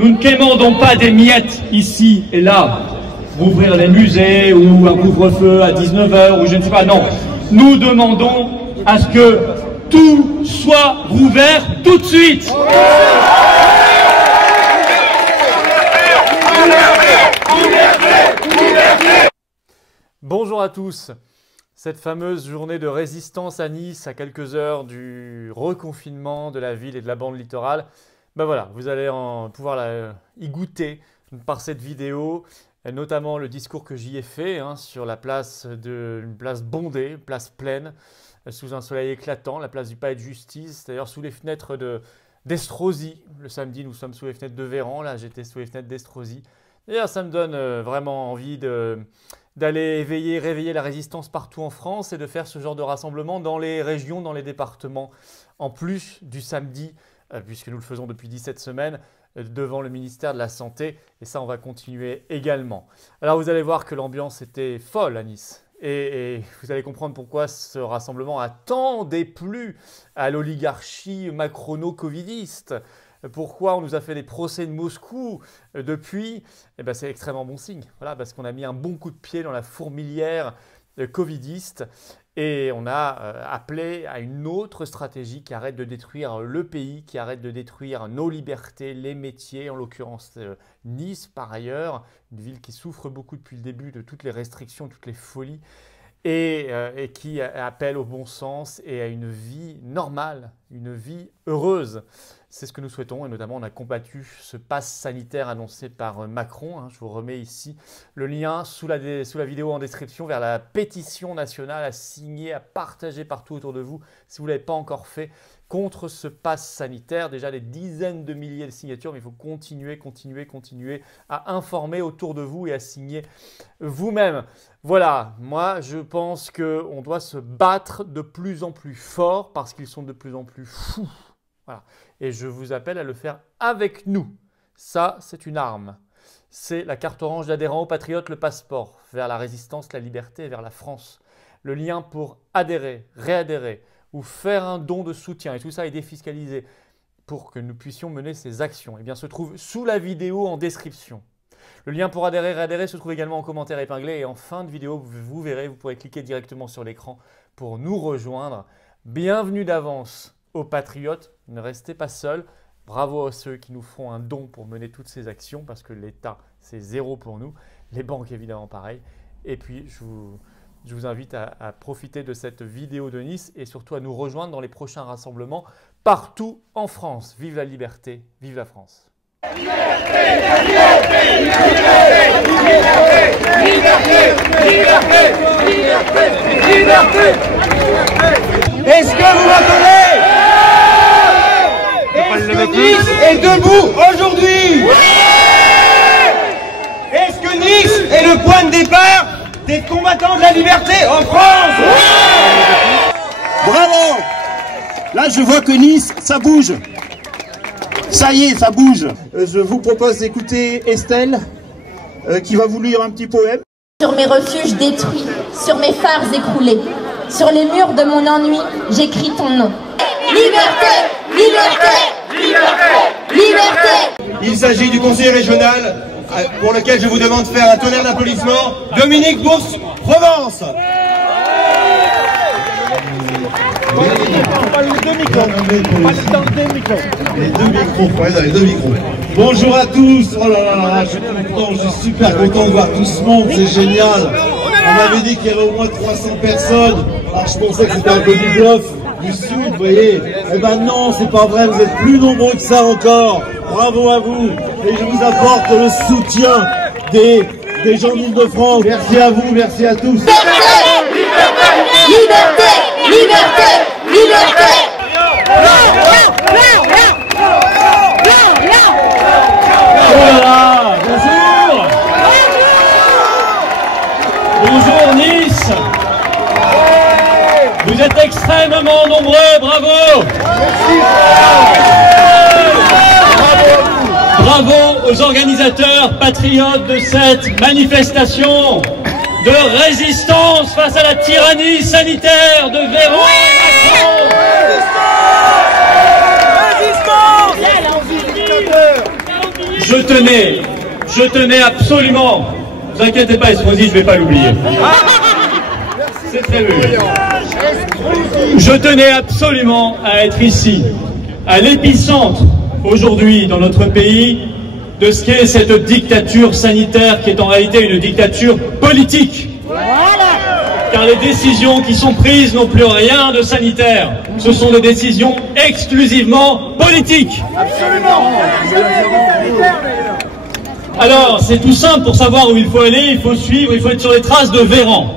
Nous ne quémandons pas des miettes ici et là, rouvrir les musées ou un couvre-feu à 19 h ou je ne sais pas, non. Nous demandons à ce que tout soit rouvert tout de suite. Bonjour à tous. Cette fameuse journée de résistance à Nice, à quelques heures du reconfinement de la ville et de la bande littorale, ben voilà, vous allez pouvoir y goûter par cette vidéo, et notamment le discours que j'y ai fait sur la place une place bondée, place pleine, sous un soleil éclatant, la place du Palais de Justice, d'ailleurs sous les fenêtres d'Estrosi. Le samedi, nous sommes sous les fenêtres de Véran, là j'étais sous les fenêtres d'Estrosi. D'ailleurs, ça me donne vraiment envie d'aller réveiller la résistance partout en France et de faire ce genre de rassemblement dans les régions, dans les départements, en plus du samedi, puisque nous le faisons depuis 17 semaines, devant le ministère de la Santé. Et ça, on va continuer également. Alors, vous allez voir que l'ambiance était folle à Nice. Et vous allez comprendre pourquoi ce rassemblement a tant déplu à l'oligarchie macrono-covidiste. Pourquoi on nous a fait des procès de Moscou depuis? Eh ben, c'est extrêmement bon signe. Voilà, parce qu'on a mis un bon coup de pied dans la fourmilière covidiste et on a appelé à une autre stratégie qui arrête de détruire le pays, qui arrête de détruire nos libertés, les métiers, en l'occurrence Nice par ailleurs, une ville qui souffre beaucoup depuis le début de toutes les restrictions, toutes les folies. Et qui appelle au bon sens et à une vie normale, une vie heureuse. C'est ce que nous souhaitons et notamment on a combattu ce pass sanitaire annoncé par Macron. Je vous remets ici le lien sous la vidéo en description vers la pétition nationale à signer, à partager partout autour de vous si vous ne l'avez pas encore fait contre ce pass sanitaire. Déjà des dizaines de milliers de signatures, mais il faut continuer à informer autour de vous et à signer vous-même. Voilà, moi je pense qu'on doit se battre de plus en plus fort parce qu'ils sont de plus en plus fous. Voilà. Et je vous appelle à le faire avec nous. Ça, c'est une arme. C'est la carte orange d'adhérent aux patriotes, le passeport vers la résistance, la liberté et vers la France. Le lien pour adhérer, réadhérer ou faire un don de soutien. Et tout ça est défiscalisé pour que nous puissions mener ces actions. Eh bien, se trouve sous la vidéo en description. Le lien pour adhérer, réadhérer se trouve également en commentaire épinglé. Et en fin de vidéo, vous verrez, vous pourrez cliquer directement sur l'écran pour nous rejoindre. Bienvenue d'avance aux patriotes, ne restez pas seuls. Bravo à ceux qui nous font un don pour mener toutes ces actions parce que l'État, c'est zéro pour nous. Les banques, évidemment, pareil. Et puis, je vous invite à profiter de cette vidéo de Nice et surtout à nous rejoindre dans les prochains rassemblements partout en France. Vive la liberté, vive la France. Est-ce que vous m'entendez? Est-ce que Nice est debout aujourd'hui? Est-ce que Nice est le point de départ des combattants de la liberté en France? Bravo! Là, je vois que Nice, ça bouge. Ça y est, ça bouge. Je vous propose d'écouter Estelle, qui va vous lire un petit poème. Sur mes refuges détruits, sur mes phares écroulés, sur les murs de mon ennui, j'écris ton nom. Liberté! Liberté! Liberté! Liberté! Il s'agit du conseiller régional pour lequel je vous demande de faire un tonnerre d'applaudissements. Dominique Bourse-Provence. Les deux micros. Bonjour à tous. Oh là là, je suis super content de voir tout ce monde, c'est génial. On avait dit qu'il y avait au moins 300 personnes. Alors je pensais que c'était un peu du bluff, du sud, vous voyez. Eh ben non, c'est pas vrai, vous êtes plus nombreux que ça encore. Bravo à vous. Et je vous apporte le soutien des gens d'Île-de-France. Merci à vous, merci à tous. Liberté! Liberté! Liberté! Liberté! Oh là là, bonjour! Bonjour Nice! Vous êtes extrêmement nombreux, bravo! Bravo aux organisateurs patriotes de cette manifestation de résistance face à la tyrannie sanitaire de Véran et Macron. je tenais absolument, ne vous inquiétez pas Estrosi, je ne vais pas l'oublier. C'est prévu. Je tenais absolument à être ici, à l'épicentre aujourd'hui dans notre pays de ce qu'est cette dictature sanitaire qui est en réalité une dictature politique. Car les décisions qui sont prises n'ont plus rien de sanitaire. Ce sont des décisions exclusivement politiques. Absolument. Alors, c'est tout simple, pour savoir où il faut aller, il faut suivre, il faut être sur les traces de Véran.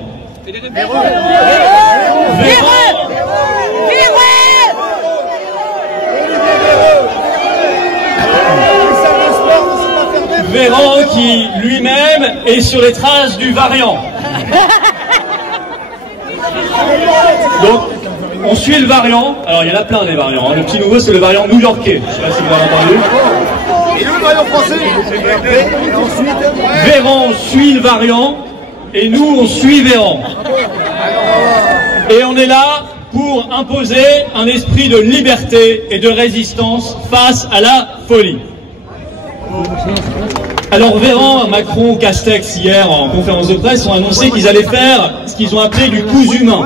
Véran qui lui-même est sur les traces du variant. Donc, on suit le variant. Alors, il y en a plein des variants. Le petit nouveau, c'est le variant new-yorkais. Je ne sais pas si vous avez entendu. Et le variant français. Véran suit le variant et nous, on suit Véran. Et on est là pour imposer un esprit de liberté et de résistance face à la folie. Alors Véran, Macron, Castex hier en conférence de presse ont annoncé qu'ils allaient faire ce qu'ils ont appelé du cousu humain.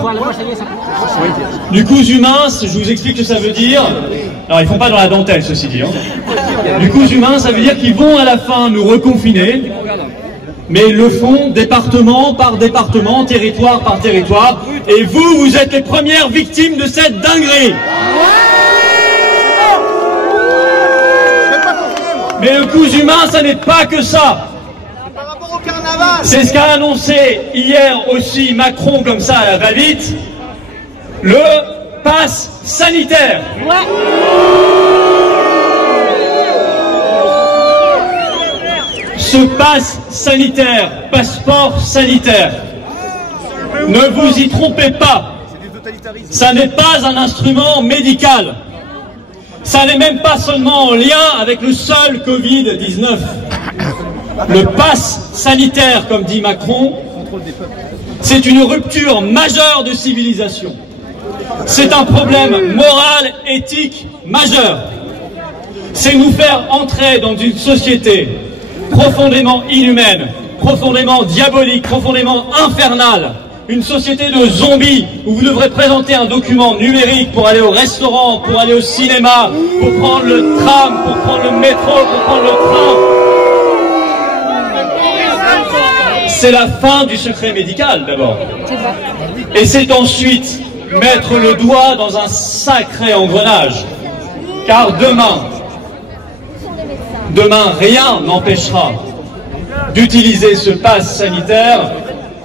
Du cousu humain, je vous explique ce que ça veut dire. Alors ils font pas dans la dentelle ceci dit. Du cousu humain, ça veut dire qu'ils vont à la fin nous reconfiner, mais ils le font département par département, territoire par territoire. Et vous, vous êtes les premières victimes de cette dinguerie. Mais le cousu humain, ça n'est pas que ça. Par rapport au carnaval. C'est ce qu'a annoncé hier aussi Macron, comme ça à la va-vite, le pass sanitaire. Ce pass sanitaire, passeport sanitaire, ne vous y trompez pas, ça n'est pas un instrument médical. Ça n'est même pas seulement en lien avec le seul Covid-19. Le pass sanitaire, comme dit Macron, c'est une rupture majeure de civilisation. C'est un problème moral, éthique majeur. C'est nous faire entrer dans une société profondément inhumaine, profondément diabolique, profondément infernale. Une société de zombies où vous devrez présenter un document numérique pour aller au restaurant, pour aller au cinéma, pour prendre le tram, pour prendre le métro, pour prendre le train. C'est la fin du secret médical d'abord. Et c'est ensuite mettre le doigt dans un sacré engrenage. Car demain rien n'empêchera d'utiliser ce pass sanitaire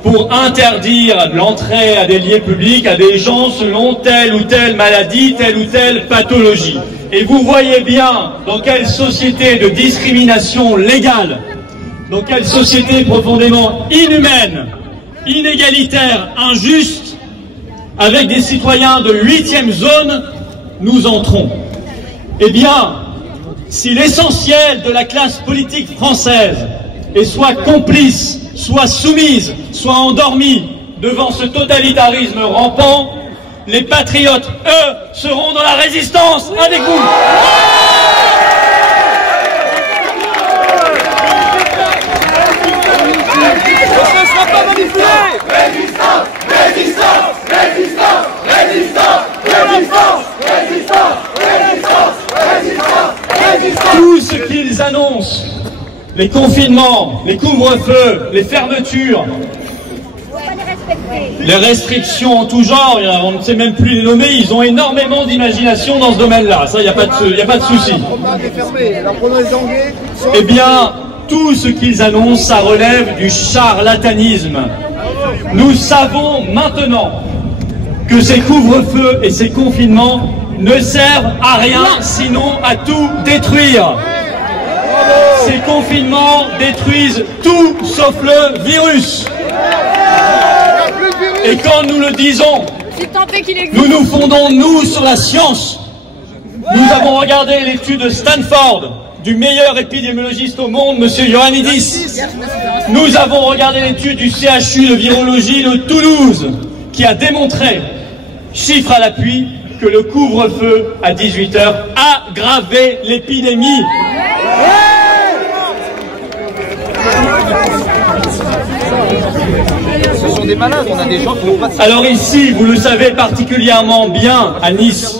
pour interdire l'entrée à des lieux publics à des gens selon telle ou telle maladie, telle ou telle pathologie. Et vous voyez bien dans quelle société de discrimination légale, dans quelle société profondément inhumaine, inégalitaire, injuste, avec des citoyens de 8e zone, nous entrons. Eh bien, si l'essentiel de la classe politique française est soit complice, soit soumise, soit endormie devant ce totalitarisme rampant, les patriotes, eux, seront dans la résistance avec vous. On ne sera pas manipulé. Résistance, résistance, résistance, résistance, résistance, résistance, résistance, résistance, résistance. Tout ce qu'ils annoncent, les confinements, les couvre-feux, les fermetures, les restrictions en tout genre, on ne sait même plus les nommer, ils ont énormément d'imagination dans ce domaine-là, ça, il n'y a pas de souci. Eh bien, tout ce qu'ils annoncent, ça relève du charlatanisme. Nous savons maintenant que ces couvre-feux et ces confinements ne servent à rien, sinon à tout détruire. Ces confinements détruisent tout sauf le virus. Et quand nous le disons, nous nous fondons, nous, sur la science. Nous avons regardé l'étude de Stanford, du meilleur épidémiologiste au monde, M. Ioannidis. Nous avons regardé l'étude du CHU de virologie de Toulouse, qui a démontré, chiffre à l'appui, que le couvre-feu à 18 h aggravait l'épidémie. malades, on a des gens qui n'ont pas de... Alors ici, vous le savez particulièrement bien à Nice,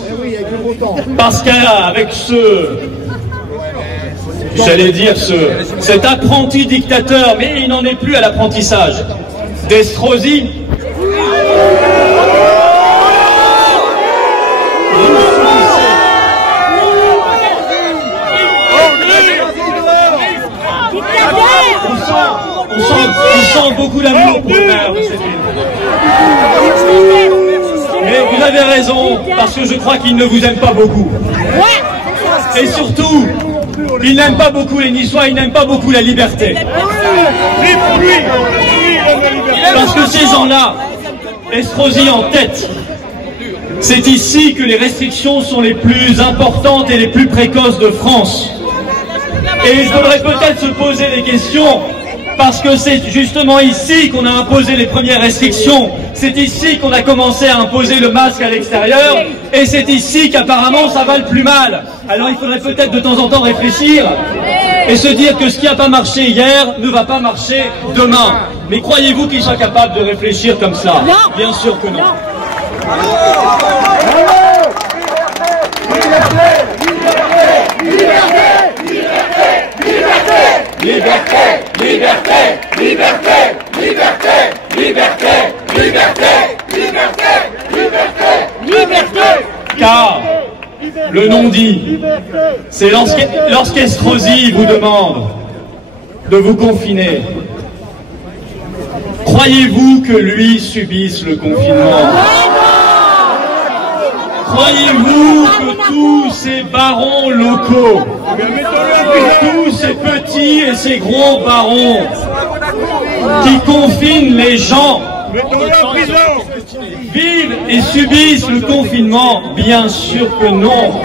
parce qu'avec j'allais dire cet apprenti dictateur, mais il n'en est plus à l'apprentissage, d'Estrosi, on sent beaucoup d'amour pour le maire de cette ville. Mais vous avez raison, parce que je crois qu'il ne vous aime pas beaucoup. Et surtout, il n'aime pas beaucoup les Niçois, il n'aime pas beaucoup la liberté. Parce que ces gens-là, Estrosi en tête, c'est ici que les restrictions sont les plus importantes et les plus précoces de France. Et il faudrait peut-être se poser des questions, parce que c'est justement ici qu'on a imposé les premières restrictions, c'est ici qu'on a commencé à imposer le masque à l'extérieur, et c'est ici qu'apparemment ça va le plus mal. Alors il faudrait peut-être de temps en temps réfléchir et se dire que ce qui n'a pas marché hier ne va pas marcher demain. Mais croyez-vous qu'il soit capable de réfléchir comme ça? Bien sûr que non. Liberté, liberté, liberté, liberté, liberté, liberté, liberté, liberté, liberté. Car le non-dit, c'est lorsqu'Estrosi vous demande de vous confiner. Croyez-vous que lui subisse le confinement? Croyez-vous que tous ces barons locaux, tous ces petits et ces gros barons qui confinent les gens, vivent et subissent le confinement? Bien sûr que non.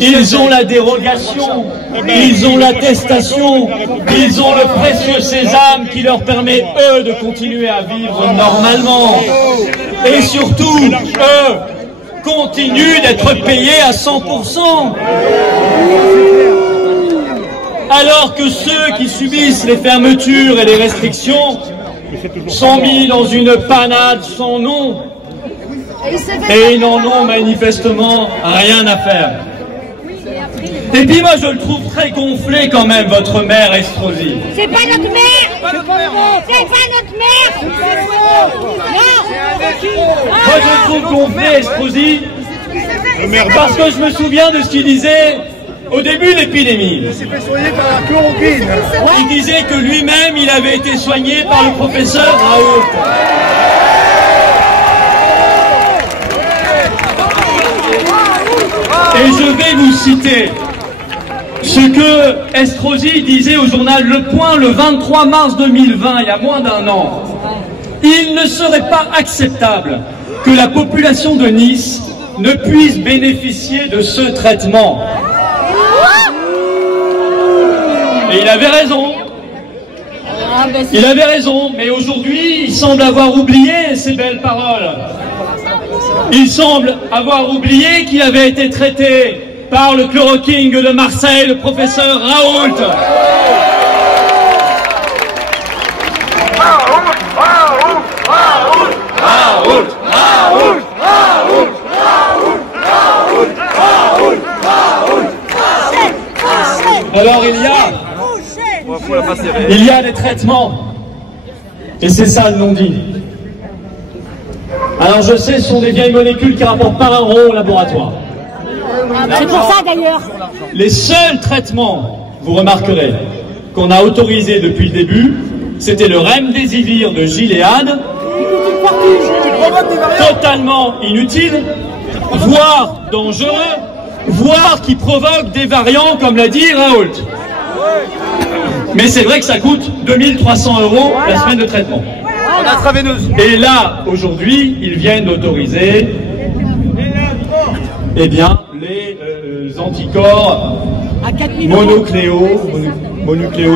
Ils ont la dérogation, ils ont l'attestation, ils ont le précieux sésame qui leur permet, eux, de continuer à vivre normalement. Et surtout, eux continuent d'être payés à 100%. Alors que ceux qui subissent les fermetures et les restrictions sont mis dans une panade sans nom. Et ils n'en ont manifestement rien à faire. Et puis moi je le trouve très gonflé quand même, votre maire Estrosi. C'est pas notre maire. C'est pas notre maire. Moi je le trouve gonflé, Estrosi, parce que je me souviens de ce qu'il disait au début de l'épidémie. Il disait que lui-même il avait été soigné par le professeur Raoult. Et je vais vous citer ce que Estrosi disait au journal Le Point le 23 mars 2020, il y a moins d'un an. Il ne serait pas acceptable que la population de Nice ne puisse bénéficier de ce traitement. Et il avait raison. Il avait raison, mais aujourd'hui, il semble avoir oublié ces belles paroles. Il semble avoir oublié qu'il avait été traité par le chloroking de Marseille, le professeur Raoult. Alors il y a des traitements, et c'est ça le non-dit. Alors je sais, ce sont des vieilles molécules qui rapportent pas un rond au laboratoire. C'est pour ça d'ailleurs. Les seuls traitements, vous remarquerez, qu'on a autorisés depuis le début, c'était le remdesivir de Gilead, totalement inutile, voire dangereux, voire qui provoque des variants, comme l'a dit Raoult. Mais c'est vrai que ça coûte 2300 € la semaine de traitement. En intraveineuse. Et là, aujourd'hui, ils viennent d'autoriser eh bien, les anticorps monucléo,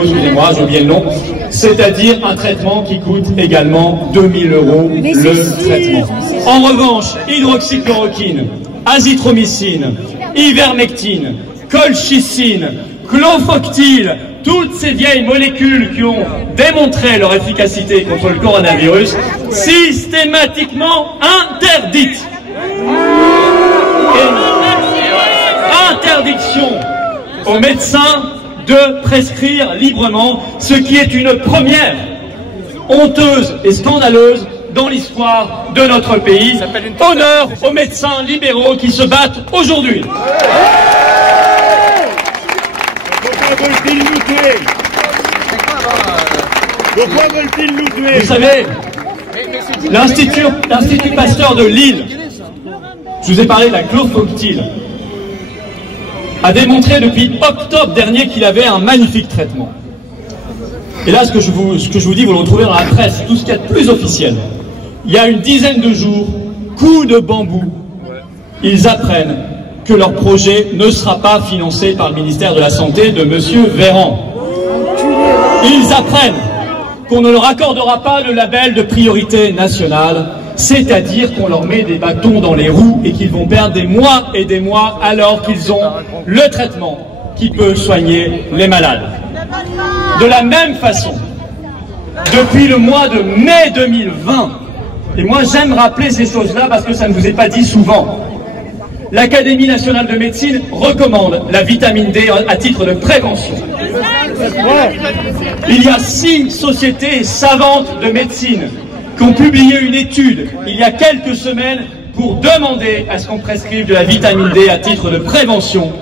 excusez-moi, j'ai oublié le nom, c'est-à-dire un traitement qui coûte également 2000 € le traitement. En revanche, hydroxychloroquine, azithromycine, ivermectine, colchicine, clofoctyle, toutes ces vieilles molécules qui ont démontré leur efficacité contre le coronavirus, systématiquement interdites. Et interdiction aux médecins de prescrire librement, ce qui est une première honteuse et scandaleuse dans l'histoire de notre pays. Honneur aux médecins libéraux qui se battent aujourd'hui. Pourquoi veulent-ils nous tuer? Pourquoi veulent-ils nous tuer? Vous savez, l'Institut Pasteur de Lille, je vous ai parlé de la chlorphoxyl, a démontré depuis octobre dernier qu'il avait un magnifique traitement. Et là, ce que je vous dis, vous le retrouvez dans la presse, tout ce qu'il y a de plus officiel. Il y a une dizaine de jours, coup de bambou, ils apprennent que leur projet ne sera pas financé par le ministère de la Santé de M. Véran. Ils apprennent qu'on ne leur accordera pas le label de priorité nationale, c'est-à-dire qu'on leur met des bâtons dans les roues et qu'ils vont perdre des mois et des mois alors qu'ils ont le traitement qui peut soigner les malades. De la même façon, depuis le mois de mai 2020, et moi j'aime rappeler ces choses-là parce que ça ne vous est pas dit souvent, l'Académie nationale de médecine recommande la vitamine D à titre de prévention. Il y a 6 sociétés savantes de médecine qui ont publié une étude il y a quelques semaines pour demander à ce qu'on prescrive de la vitamine D à titre de prévention.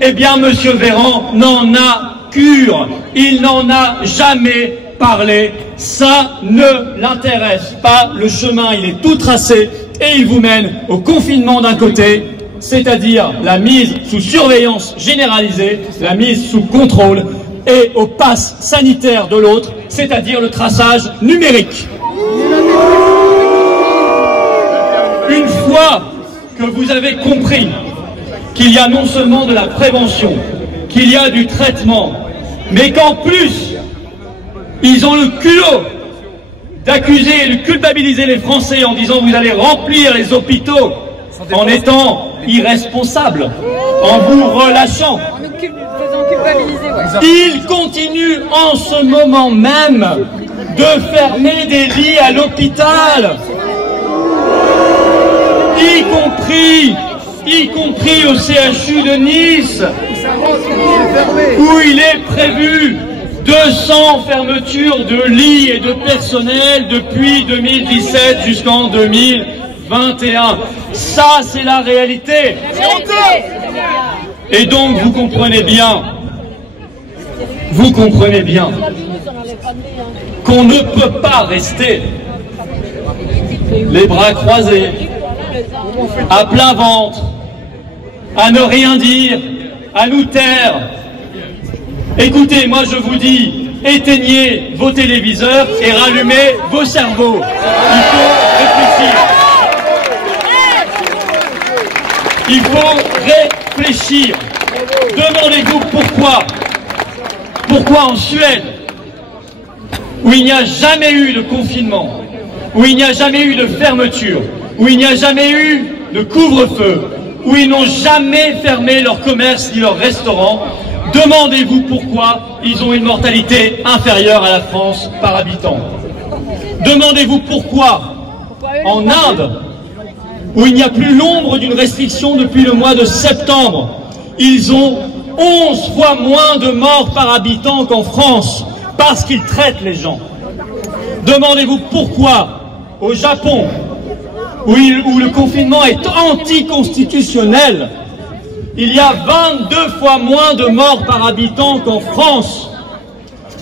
Eh bien, M. Véran n'en a cure. Il n'en a jamais parlé. Ça ne l'intéresse pas. Le chemin, il est tout tracé et il vous mène au confinement d'un côté, c'est-à-dire la mise sous surveillance généralisée, la mise sous contrôle, et au pass sanitaire de l'autre, c'est-à-dire le traçage numérique. Une fois que vous avez compris qu'il y a non seulement de la prévention, qu'il y a du traitement, mais qu'en plus, ils ont le culot d'accuser et de culpabiliser les Français en disant vous allez remplir les hôpitaux en étant irresponsables, en vous relâchant. Ils continuent en ce moment même de fermer des lits à l'hôpital, y compris au CHU de Nice, où il est prévu 200 fermetures de lits et de personnel depuis 2017 jusqu'en 2021. Ça, c'est la réalité. Et donc, vous comprenez bien qu'on ne peut pas rester les bras croisés, à plein ventre, à ne rien dire, à nous taire. Écoutez, moi je vous dis, éteignez vos téléviseurs et rallumez vos cerveaux. Il faut réfléchir. Il faut réfléchir. Demandez-vous pourquoi en Suède, où il n'y a jamais eu de confinement, où il n'y a jamais eu de fermeture, où il n'y a jamais eu de couvre-feu, où ils n'ont jamais fermé leur commerce ni leur restaurant, demandez-vous pourquoi ils ont une mortalité inférieure à la France par habitant. Demandez-vous pourquoi en Inde, où il n'y a plus l'ombre d'une restriction depuis le mois de septembre, ils ont 11 fois moins de morts par habitant qu'en France, parce qu'ils traitent les gens. Demandez-vous pourquoi au Japon, où le confinement est anticonstitutionnel, il y a 22 fois moins de morts par habitant qu'en France.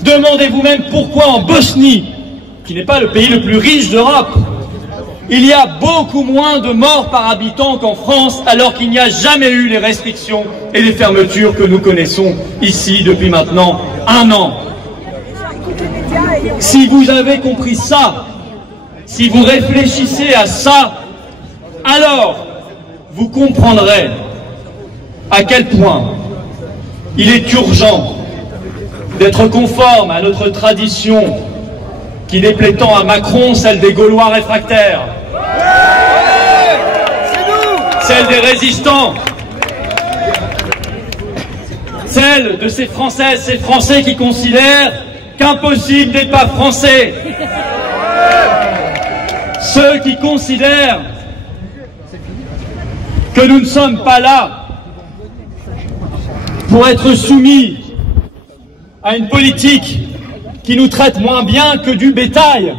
Demandez-vous même pourquoi en Bosnie, qui n'est pas le pays le plus riche d'Europe, il y a beaucoup moins de morts par habitant qu'en France, alors qu'il n'y a jamais eu les restrictions et les fermetures que nous connaissons ici depuis maintenant 1 an. Si vous avez compris ça, si vous réfléchissez à ça, alors vous comprendrez à quel point il est urgent d'être conforme à notre tradition qui déplaît tant à Macron, celle des Gaulois réfractaires, celle des résistants, celle de ces Françaises, ces Français qui considèrent qu'impossible n'est pas français. Ceux qui considèrent que nous ne sommes pas là pour être soumis à une politique qui nous traite moins bien que du bétail,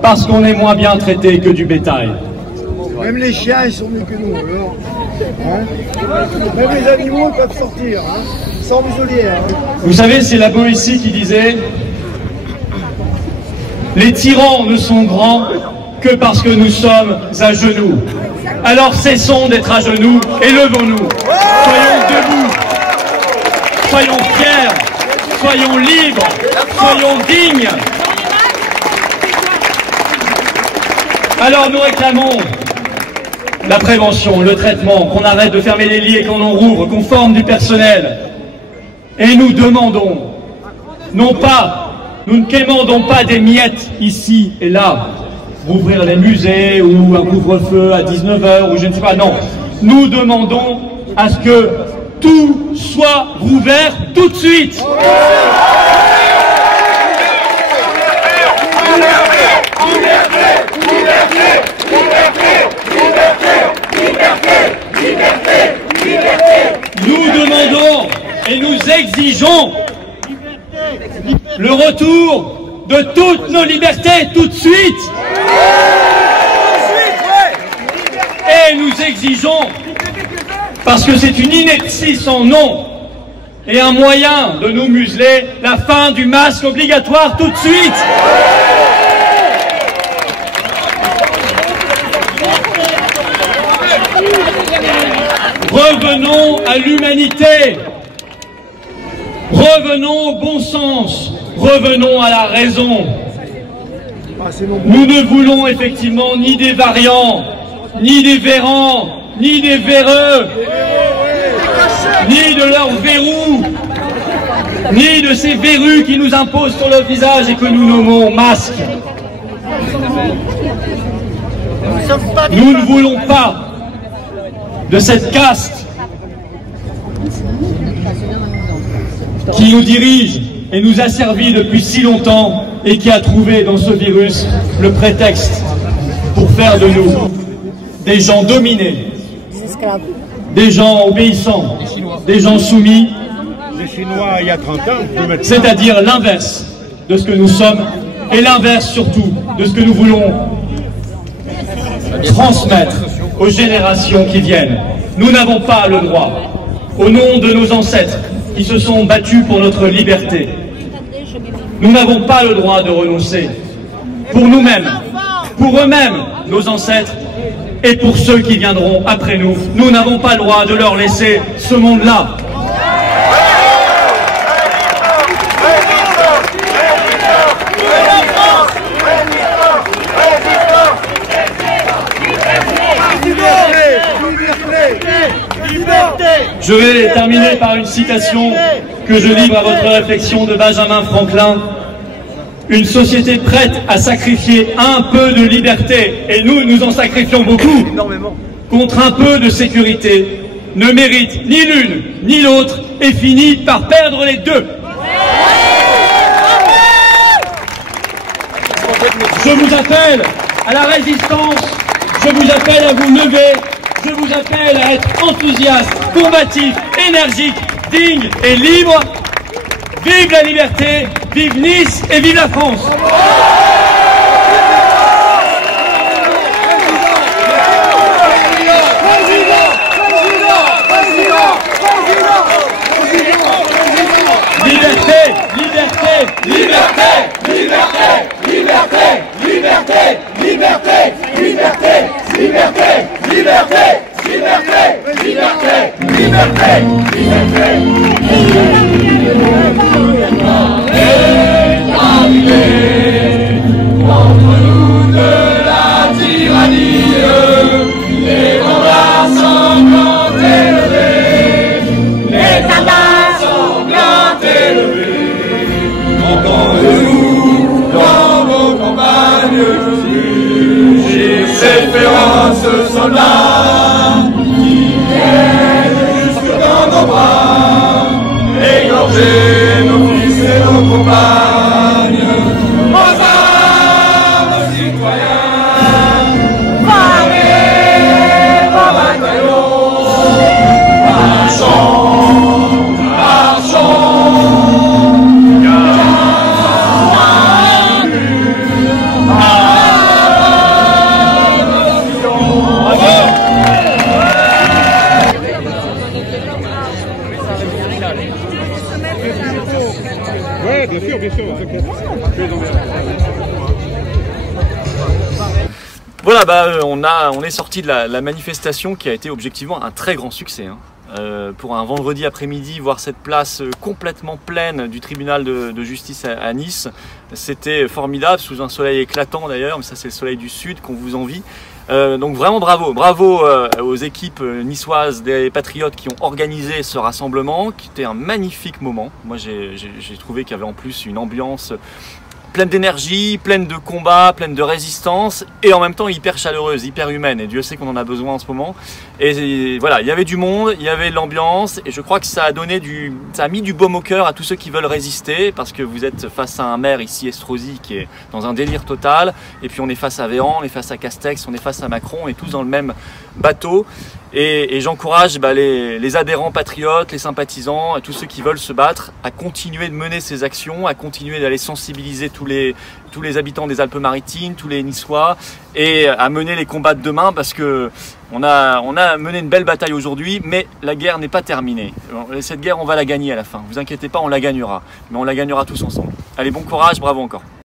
parce qu'on est moins bien traité que du bétail. Même les chiens, ils sont mieux que nous, alors. Hein? Même les animaux, ils peuvent sortir, hein? Sans muselier. Hein? Vous savez, c'est la Boétie qui disait « Les tyrans ne sont grands que parce que nous sommes à genoux. Alors cessons d'être à genoux et levons-nous. Soyons debout, soyons fiers, soyons libres, soyons dignes. » Alors nous réclamons la prévention, le traitement, qu'on arrête de fermer les lits et qu'on en rouvre, qu'on forme du personnel. Et nous demandons, non pas, nous ne quémandons pas des miettes ici et là, rouvrir les musées ou un couvre-feu à 19h ou je ne sais pas, non. Nous demandons à ce que tout soit rouvert tout de suite. Nous demandons et nous exigeons le retour de toutes nos libertés tout de suite. Et nous exigeons, parce que c'est une ineptie sans nom et un moyen de nous museler, la fin du masque obligatoire tout de suite. Revenons à l'humanité, revenons au bon sens, revenons à la raison. Nous ne voulons effectivement ni des variants, ni des vérans, ni des véreux, ni de leurs verrous, ni de ces verrues qui nous imposent sur le visage et que nous nommons masques. Nous ne voulons pas de cette caste qui nous dirige et nous a servi depuis si longtemps et qui a trouvé dans ce virus le prétexte pour faire de nous des gens dominés, des gens obéissants, des gens soumis, Les Chinois, il y a 30 ans, c'est-à-dire l'inverse de ce que nous sommes et l'inverse surtout de ce que nous voulons transmettre aux générations qui viennent. Nous n'avons pas le droit, au nom de nos ancêtres qui se sont battus pour notre liberté, nous n'avons pas le droit de renoncer pour nous-mêmes, pour eux-mêmes, nos ancêtres, et pour ceux qui viendront après nous. Nous n'avons pas le droit de leur laisser ce monde-là. Je vais terminer par une citation que je livre à votre réflexion de Benjamin Franklin. Une société prête à sacrifier un peu de liberté, et nous en sacrifions beaucoup, contre un peu de sécurité, ne mérite ni l'une ni l'autre et finit par perdre les deux. Je vous appelle à la résistance, je vous appelle à vous lever, je vous appelle à être enthousiaste, combatif, énergique, digne et libre. Vive la liberté, vive Nice et vive la France. Liberté, liberté, liberté, liberté, liberté, liberté, liberté, liberté, liberté, liberté, liberté, liberté, liberté, contre nous de la tyrannie, les combats sanglants élevés, les combats sanglants élevés, entendez-nous dans vos campagnes, ces féroces soldats qui viennent jusque dans nos bras. accompagne aux armes citoyens, parez vos bataillons, marchons, marchons, Ouais, bien sûr, bien sûr. Voilà, on est sorti de la manifestation qui a été objectivement un très grand succès. Hein. Pour un vendredi après-midi, voir cette place complètement pleine du tribunal de justice à Nice, c'était formidable, sous un soleil éclatant d'ailleurs, mais ça c'est le soleil du sud qu'on vous envie. Donc vraiment bravo aux équipes niçoises des Patriotes qui ont organisé ce rassemblement, qui était un magnifique moment. Moi j'ai trouvé qu'il y avait en plus une ambiance pleine d'énergie, pleine de combat, pleine de résistance et en même temps hyper chaleureuse, hyper humaine, et Dieu sait qu'on en a besoin en ce moment. Et voilà, il y avait du monde, il y avait de l'ambiance, et je crois que ça a mis du baume au cœur à tous ceux qui veulent résister, parce que vous êtes face à un maire ici, Estrosi, qui est dans un délire total, et puis on est face à Véran, on est face à Castex, on est face à Macron, on est tous dans le même bateau. Et j'encourage les adhérents patriotes, les sympathisants, et tous ceux qui veulent se battre à continuer de mener ces actions, à continuer d'aller sensibiliser tous les habitants des Alpes-Maritimes, tous les Niçois, et à mener les combats de demain, parce que on a mené une belle bataille aujourd'hui, mais la guerre n'est pas terminée. Cette guerre, on va la gagner à la fin. Vous inquiétez pas, on la gagnera. Mais on la gagnera tous ensemble. Allez, bon courage, bravo encore.